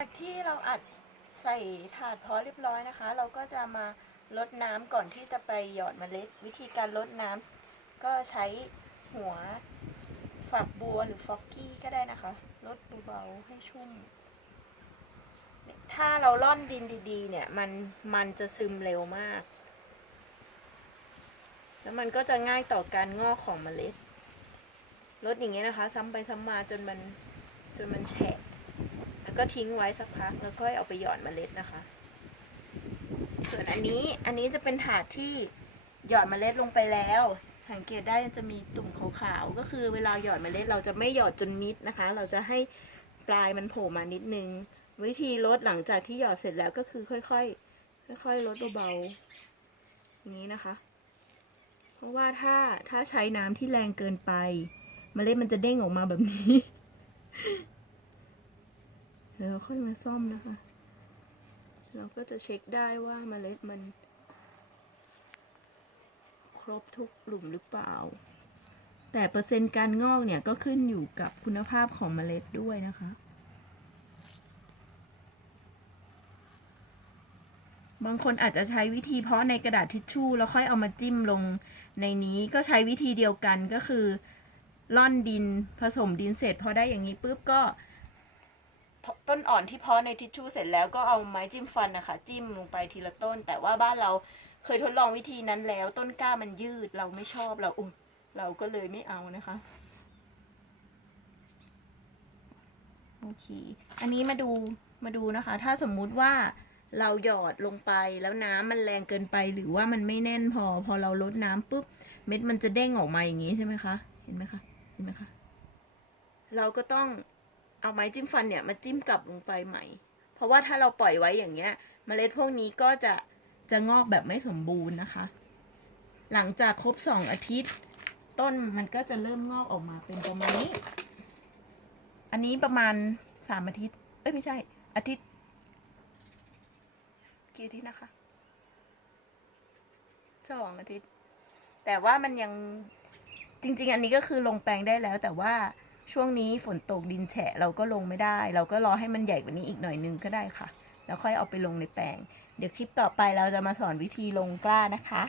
จากที่เราอัดใส่ถาดพาะเรียบร้อยนะคะ เราก็จะมาลดน้ำก่อนที่จะไปหยอดเมล็ด วิธีการลดน้ำก็ใช้หัวฝักบัวหรือฟอกกี้ก็ได้นะคะลดเบาๆให้ชุ่ม ถ้าเราล่อนดินดีๆ เนี่ยมันมันจะซึมเร็วมาก แล้วมันก็จะง่ายต่อการงอกของเมล็ดลดอย่างเงี้ยนะคะ ซ้ำไปซ้ำมาจนมันจนมันแฉะ ก็ทิ้งไว้สักพักแล้วก็เอาไปหย่อดเมล็ดนะคะ ส่วนอันนี้อันนี้จะเป็นถาดที่หย่อดเมล็ดลงไปแล้ว สังเกตได้จะมีตุ่มขาวๆก็คือเวลาหย่อดเมล็ดเราจะไม่หยอดจนมิดนะคะ เราจะให้ปลายมันโผล่มานิดนึง วิธีลดหลังจากที่หยอดเสร็จแล้วก็คือค่อยๆค่อยๆลดเบาๆอย่างนี้นะคะ เพราะว่าถ้าถ้าใช้น้ำที่แรงเกินไป เมล็ดมันจะเด้งออกมาแบบนี้ ดี๋ยวเราค่อยมาซ่อมนะคะ เราก็จะเช็คได้ว่าเมล็ดมัน ครบทุกหลุมหรือเปล่า แต่เปอร์เซ็นต์การงอกเนี่ยก็ขึ้นอยู่กับคุณภาพของเมล็ดด้วยนะคะ บางคนอาจจะใช้วิธีเพาะในกระดาษทิชชู่แล้วค่อยเอามาจิ้มลงในนี้ก็ใช้วิธีเดียวกันก็คือร่อนดินผสมดินเสร็จพอได้อย่างนี้ปุ๊บก็ ต้นอ่อนที่เพาะในทิชชู่เสร็จแล้วก็เอาไม้จิ้มฟันนะคะ จิ้มลงไปทีละต้น แต่ว่าบ้านเราเคยทดลองวิธีนั้นแล้ว ต้นกล้ามันยืดเราไม่ชอบเราอุ้ยเราก็เลยไม่เอานะคะโอเคอันนี้มาดูมาดูนะคะ ถ้าสมมุติว่าเราหยอดลงไปแล้วน้ำมันแรงเกินไปหรือว่ามันไม่แน่นพอ พอเราลดน้ำปุ๊บเม็ดมันจะเด้งออกมาอย่างนี้ใช่ไหมคะ เห็นไหมคะ เห็นไหมคะ เราก็ต้อง เอาไม้จิ้มฟันเนี่ยมาจิ้มกลับลงไปใหม่ เพราะว่าถ้าเราปล่อยไว้อย่างเงี้ยเมล็ดพวกนี้ก็จะจะงอกแบบไม่สมบูรณ์นะคะ หลังจากครบสองอาทิตย์ ต้นมันก็จะเริ่มงอกออกมาเป็นประมาณนี้ อันนี้ประมาณสามอาทิตย์ เอ้ยไม่ใช่ อาทิตย์กี่อาทิตย์นะคะสองอาทิตย์ แต่ว่ามันยังจริง ๆ อันนี้ก็คือลงแปลงได้แล้วแต่ว่า ช่วงนี้ฝนตกดินแฉะเราก็ลงไม่ได้ เราก็รอให้มันใหญ่กว่านี้อีกหน่อยนึงก็ได้ค่ะ แล้วค่อยเอาไปลงในแปลง เดี๋ยวคลิปต่อไปเราจะมาสอนวิธีลงกล้านะคะ